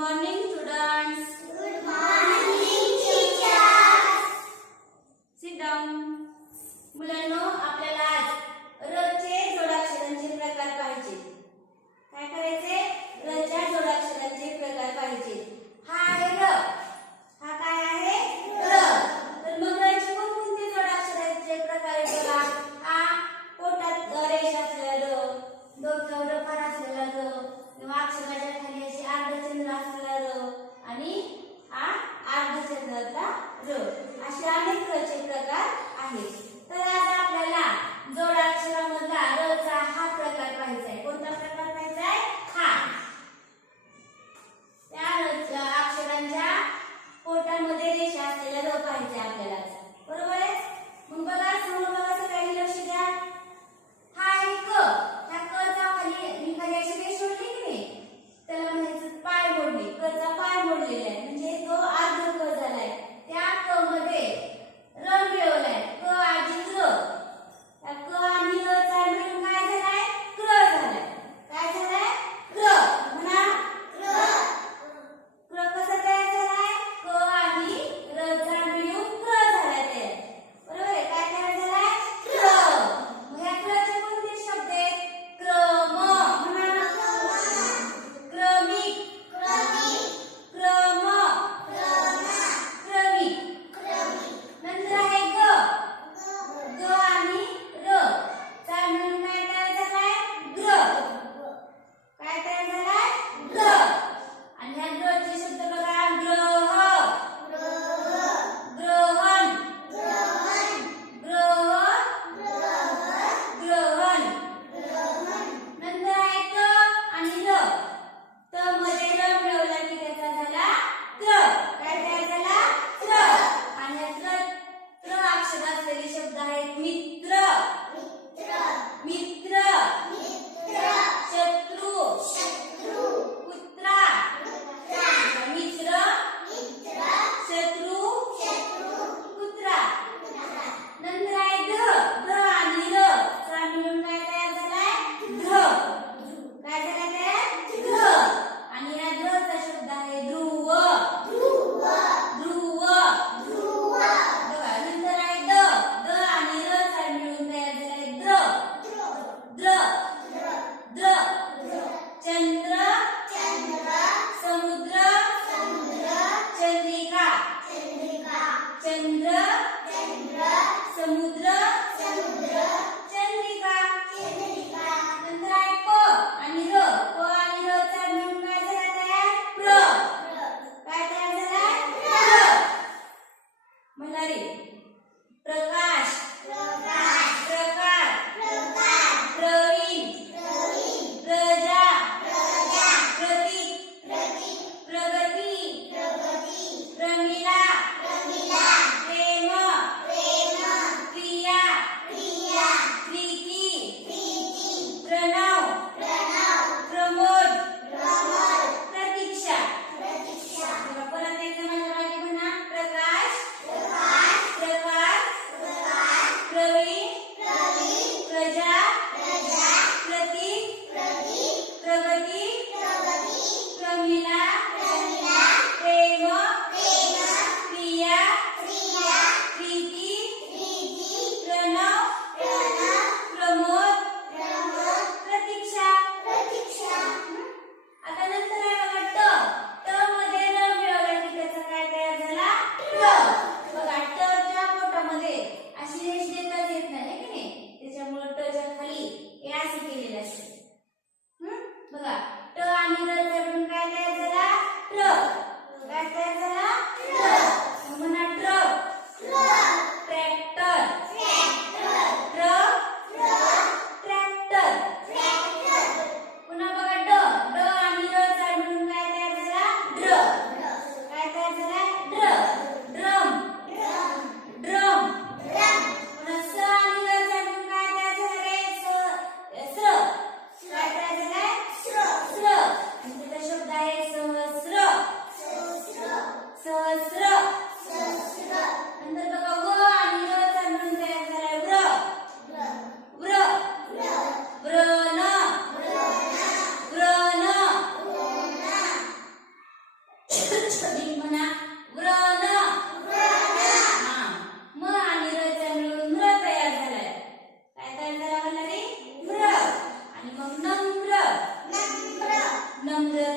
morning, students. example સમુદ્ર सगळी म्हणा व्रन हा म आणि रचा म्र तयार झालाय. काय तयार झाला म्हणा रे? म्र आणि मग नम्र. नम्र.